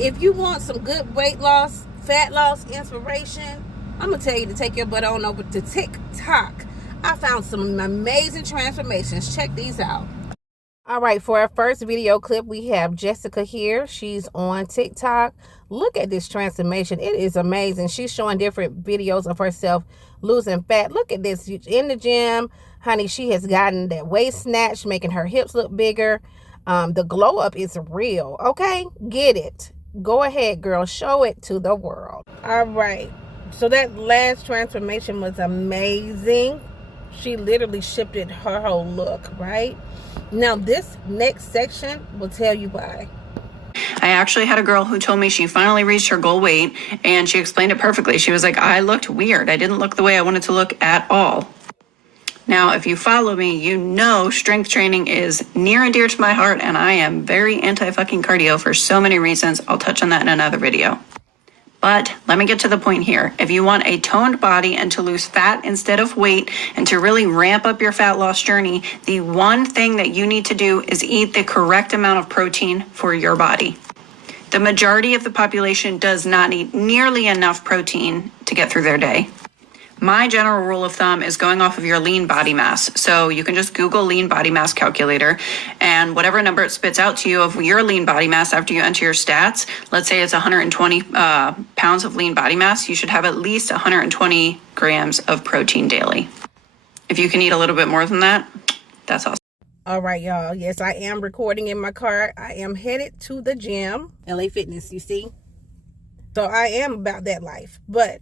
if you want some good weight loss, fat loss inspiration, I'm gonna tell you to take your butt on over to TikTok. I found some amazing transformations. Check these out. All right, for our first video clip, we have Jessica here. She's on TikTok. Look at this transformation. It is amazing. She's showing different videos of herself losing fat. Look at this. In the gym, honey, she has gotten that waist snatch, making her hips look bigger. The glow up is real, okay? Get it. Go ahead, girl. Show it to the world. All right. So that last transformation was amazing. She literally shifted her whole look, right? Now, this next section will tell you why. I actually had a girl who told me she finally reached her goal weight, and she explained it perfectly. She was like, I looked weird. I didn't look the way I wanted to look at all. Now, if you follow me, you know strength training is near and dear to my heart, and I am very anti-fucking cardio for so many reasons. I'll touch on that in another video. But let me get to the point here. If you want a toned body and to lose fat instead of weight and to really ramp up your fat loss journey, the one thing that you need to do is eat the correct amount of protein for your body. The majority of the population does not eat nearly enough protein to get through their day. My general rule of thumb is going off of your lean body mass. So you can just Google lean body mass calculator, and whatever number it spits out to you of your lean body mass after you enter your stats, let's say it's 120 pounds of lean body mass, you should have at least 120 grams of protein daily. If you can eat a little bit more than that, that's awesome. All right, y'all. Yes, I am recording in my car. I am headed to the gym, LA Fitness, you see. So I am about that life, but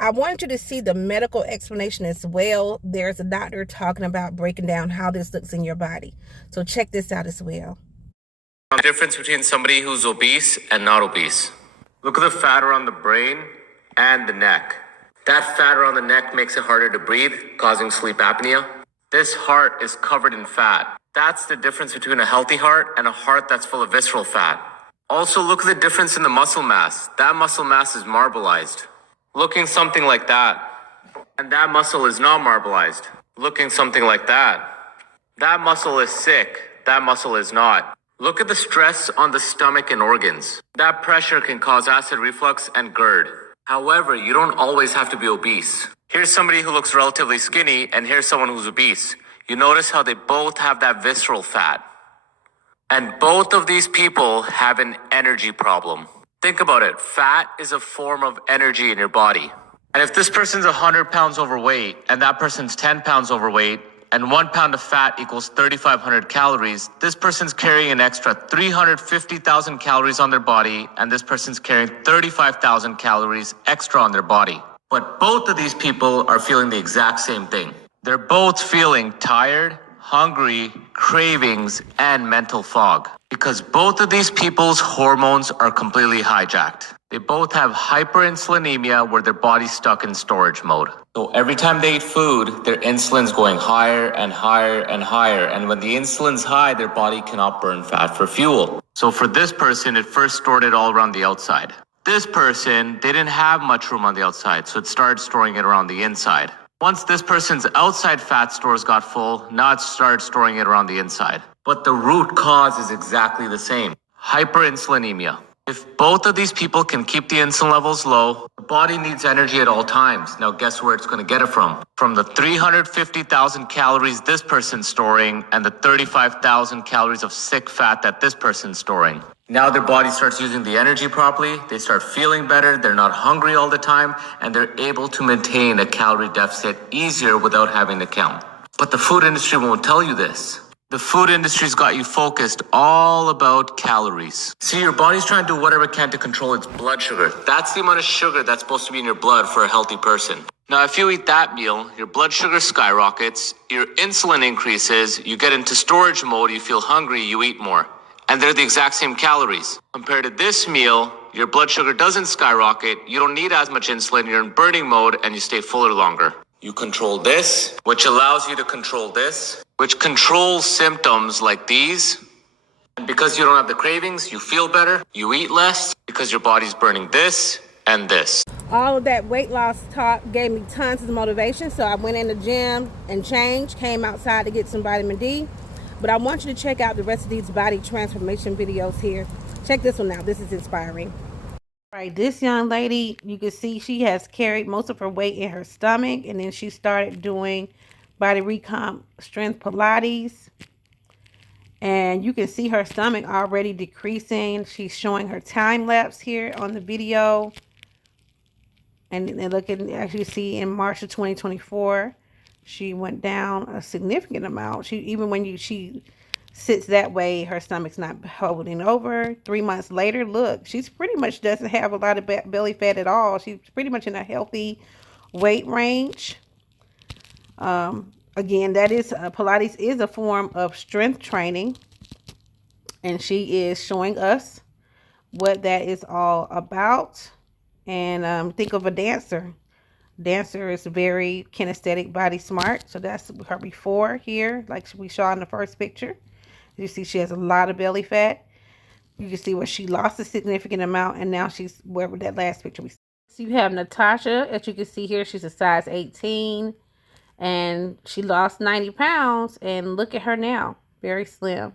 I wanted you to see the medical explanation as well. There's a doctor talking about breaking down how this looks in your body. So check this out as well. The difference between somebody who's obese and not obese. Look at the fat around the brain and the neck. That fat around the neck makes it harder to breathe, causing sleep apnea. This heart is covered in fat. That's the difference between a healthy heart and a heart that's full of visceral fat. Also, look at the difference in the muscle mass. That muscle mass is marbleized, looking something like that. And that muscle is not marbleized, looking something like that. That muscle is sick, that muscle is not. Look at the stress on the stomach and organs. That pressure can cause acid reflux and GERD. However, you don't always have to be obese. Here's somebody who looks relatively skinny, and here's someone who's obese. You notice how they both have that visceral fat. And both of these people have an energy problem. Think about it. Fat is a form of energy in your body. And if this person's 100 pounds overweight and that person's 10 pounds overweight and 1 pound of fat equals 3,500 calories, this person's carrying an extra 350,000 calories on their body, and this person's carrying 35,000 calories extra on their body. But both of these people are feeling the exact same thing. They're both feeling tired, hungry, cravings, and mental fog. Because both of these people's hormones are completely hijacked. They both have hyperinsulinemia, where their body's stuck in storage mode. So every time they eat food, their insulin's going higher and higher and higher. And when the insulin's high, their body cannot burn fat for fuel. So for this person, it first stored it all around the outside. This person, they didn't have much room on the outside, so it started storing it around the inside. Once this person's outside fat stores got full, now it started storing it around the inside. But the root cause is exactly the same: hyperinsulinemia. If both of these people can keep the insulin levels low, the body needs energy at all times. Now guess where it's going to get it from? From the 350,000 calories this person's storing and the 35,000 calories of sick fat that this person's storing. Now their body starts using the energy properly, they start feeling better, they're not hungry all the time, and they're able to maintain a calorie deficit easier without having to count. But the food industry won't tell you this. The food industry's got you focused all about calories. See, your body's trying to do whatever it can to control its blood sugar. That's the amount of sugar that's supposed to be in your blood for a healthy person. Now, if you eat that meal, your blood sugar skyrockets, your insulin increases, you get into storage mode, you feel hungry, you eat more. And they're the exact same calories. Compared to this meal, your blood sugar doesn't skyrocket, you don't need as much insulin, you're in burning mode, and you stay fuller longer. You control this, which allows you to control this, which controls symptoms like these. And because you don't have the cravings, you feel better, you eat less, because your body's burning this and this. All of that weight loss talk gave me tons of motivation, so I went in the gym and changed, came outside to get some vitamin D. But I want you to check out the rest of these body transformation videos here. Check this one out. This is inspiring. All right, this young lady, you can see she has carried most of her weight in her stomach, and then she started doing body recomp strength Pilates, and you can see her stomach already decreasing. She's showing her time lapse here on the video, and look at, as you see, in March of 2024, she went down a significant amount. She, even when she sits that way, her stomach's not holding over. 3 months later, look, she's pretty much doesn't have a lot of belly fat at all. She's pretty much in a healthy weight range. Again, that is Pilates is a form of strength training, and she is showing us what that is all about. And think of a dancer. Dancer is very kinesthetic, body smart. So that's her before here, like we saw in the first picture. You see she has a lot of belly fat. You can see where she lost a significant amount, and now she's where that last picture we saw. So you have Natasha, as you can see here, she's a size 18, and she lost 90 pounds, and look at her now, very slim.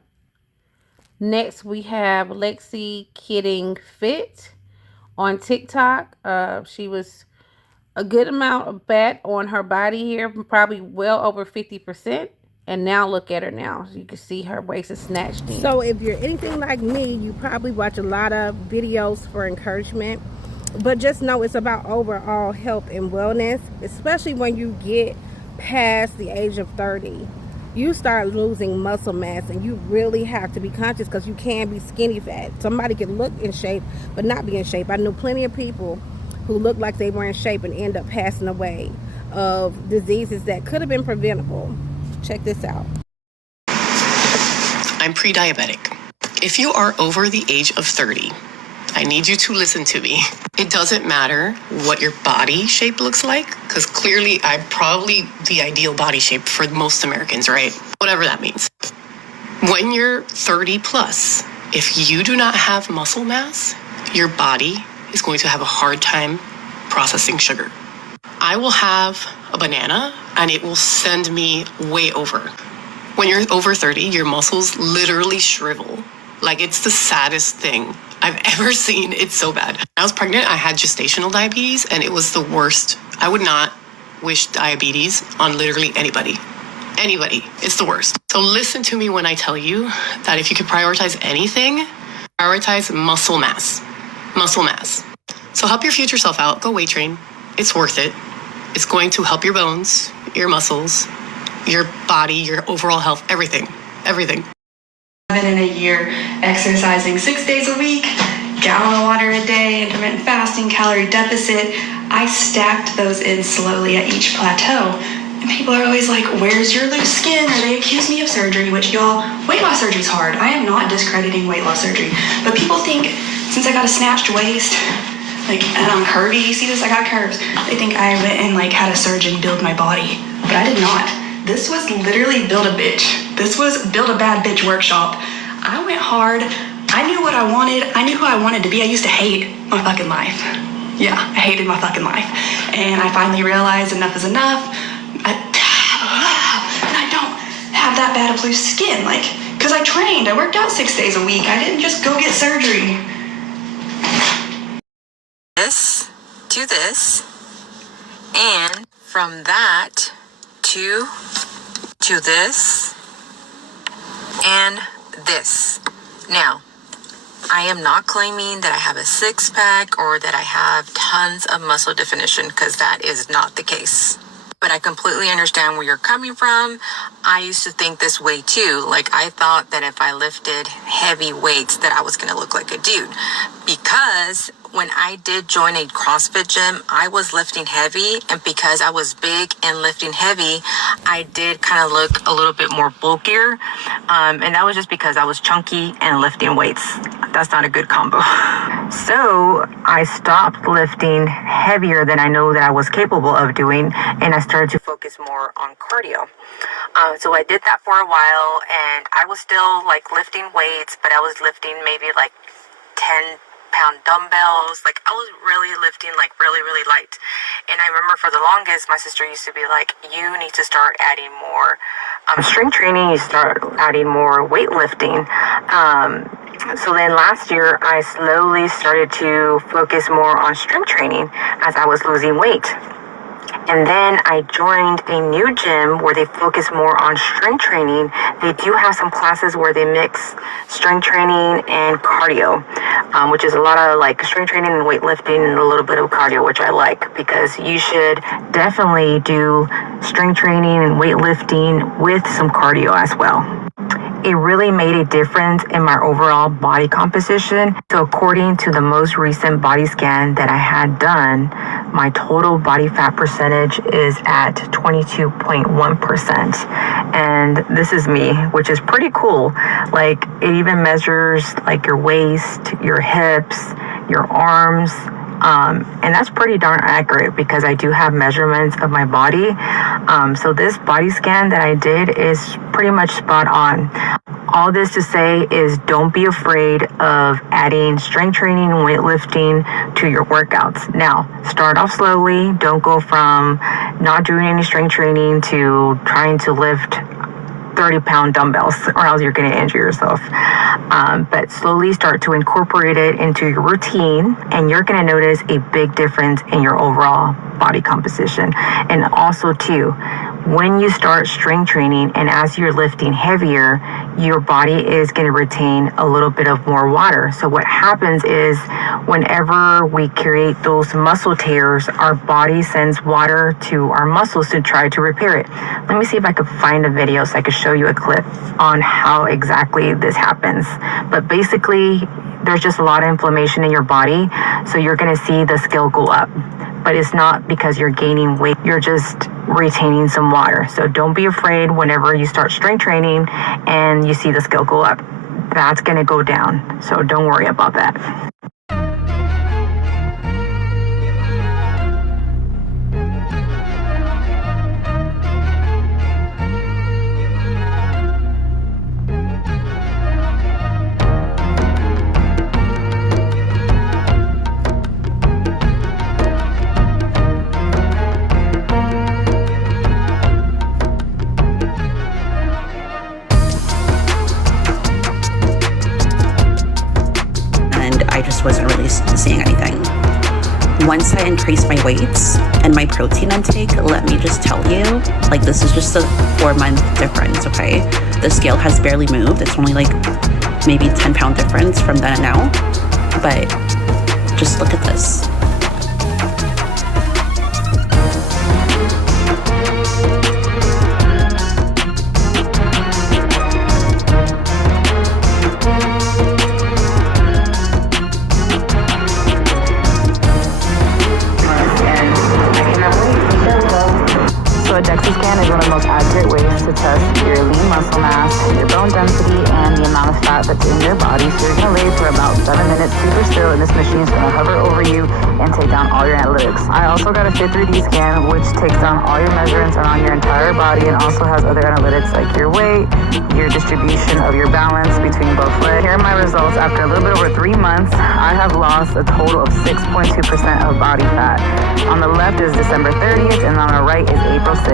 Next, we have Lexi Kidding Fit on TikTok. She was a good amount of fat on her body here, probably well over 50%. And now look at her now. You can see her waist is snatched in. So if you're anything like me, you probably watch a lot of videos for encouragement. But just know it's about overall health and wellness, especially when you get past the age of 30. You start losing muscle mass, and you really have to be conscious, because you can be skinny fat. Somebody can look in shape but not be in shape. I know plenty of people who look like they were in shape and end up passing away of diseases that could have been preventable. Check this out. I'm pre-diabetic. If you are over the age of 30, I need you to listen to me. It doesn't matter what your body shape looks like, because clearly I'm probably the ideal body shape for most Americans, right? Whatever that means. When you're 30 plus, if you do not have muscle mass, your body is going to have a hard time processing sugar. I will have a banana and it will send me way over. When you're over 30, your muscles literally shrivel. Like, it's the saddest thing I've ever seen. It's so bad. I was pregnant, I had gestational diabetes, and it was the worst. I would not wish diabetes on literally anybody. Anybody. It's the worst. So listen to me when I tell you that if you could prioritize anything, prioritize muscle mass. Muscle mass. So help your future self out. Go weight train. It's worth it. It's going to help your bones, your muscles, your body, your overall health, everything. Everything. I've been in a year exercising 6 days a week, gallon of water a day, intermittent fasting, calorie deficit. I stacked those in slowly at each plateau. And people are always like, where's your loose skin? Or they accuse me of surgery, which y'all, weight loss surgery is hard. I am not discrediting weight loss surgery. But people think since I got a snatched waist, and I'm curvy, you see this, I got curves. They think I went and had a surgeon build my body. But I did not. This was literally build a bitch. This was build a bad bitch workshop. I went hard. I knew what I wanted. I knew who I wanted to be. I used to hate my fucking life. Yeah, I hated my fucking life. And I finally realized enough is enough. And I don't have that bad of loose skin. Because I trained. I worked out 6 days a week. I didn't just go get surgery. This to this, and from that to this and this. Now, I am not claiming that I have a six-pack or that I have tons of muscle definition, because that is not the case. But I completely understand where you're coming from. I used to think this way too. I thought that if I lifted heavy weights that I was going to look like a dude. Because when I did join a CrossFit gym, I was lifting heavy. And because I was big and lifting heavy, I did kind of look a little bit more bulkier. And that was just because I was chunky and lifting weights. That's not a good combo. So I stopped lifting heavier than I know that I was capable of doing. And I started to focus more on cardio. So I did that for a while, and I was still lifting weights, but I was lifting maybe 10-pound dumbbells. I was really lifting really, really light. And I remember for the longest, my sister used to be like, you need to start adding more strength training, you start adding more weightlifting. So then last year, I slowly started to focus more on strength training as I was losing weight. And then I joined a new gym where they focus more on strength training. They do have some classes where they mix strength training and cardio, which is a lot of like strength training and weightlifting and a little bit of cardio, which I like, because you should definitely do strength training and weightlifting with some cardio as well. It really made a difference in my overall body composition. So according to the most recent body scan that I had done, my total body fat percentage is at 22.1%. And this is me, which is pretty cool. Like, it even measures like your waist, your hips, your arms. And that's pretty darn accurate because I do have measurements of my body. So this body scan that I did is pretty much spot on. All this to say is don't be afraid of adding strength training and weightlifting to your workouts. Now, start off slowly. Don't go from not doing any strength training to trying to lift 30-pound dumbbells, or else you're going to injure yourself. But slowly start to incorporate it into your routine, and you're going to notice a big difference in your overall body composition. And also, too, when you start strength training and as you're lifting heavier, your body is going to retain a little bit of more water. So what happens is whenever we create those muscle tears, our body sends water to our muscles to try to repair it. Let me see if I could find a video so I could show you a clip on how exactly this happens. But basically, there's just a lot of inflammation in your body, so you're going to see the scale go up. But it's not because you're gaining weight, you're just retaining some water. So don't be afraid whenever you start strength training and you see the scale go up. That's going to go down. So don't worry about that. I just wasn't really seeing anything. Once I increased my weights and my protein intake, let me just tell you, like, this is just a 4-month difference, okay? The scale has barely moved. It's only like maybe 10-pound difference from then and now. But just look at this. A DEXA scan is one of the most accurate ways to test your lean muscle mass, your bone density, and the amount of fat that's in your body. So you're going to lay for about 7 minutes super still, and this machine is going to hover over you and take down all your analytics. I also got a Fit 3D scan, which takes down all your measurements around your entire body and also has other analytics like your weight, your distribution of your balance between both legs. Here are my results. After a little bit over 3 months, I have lost a total of 6.2% of body fat. On the left is December 30th, and on the right is April 6th.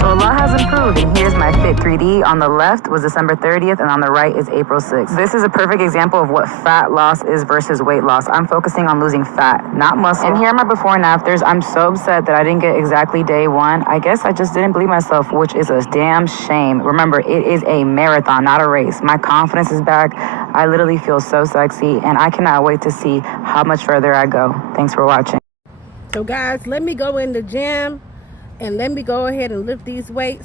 So a lot has improved, and here's my Fit 3D. On the left was December 30th, and on the right is April 6th. This is a perfect example of what fat loss is versus weight loss. I'm focusing on losing fat, not muscle. And here are my before and afters. I'm so upset that I didn't get exactly day one. I guess I just didn't believe myself, which is a damn shame. Remember, it is a marathon, not a race. My confidence is back. I literally feel so sexy, and I cannot wait to see how much further I go. Thanks for watching. So guys, let me go in the gym and let me go ahead and lift these weights.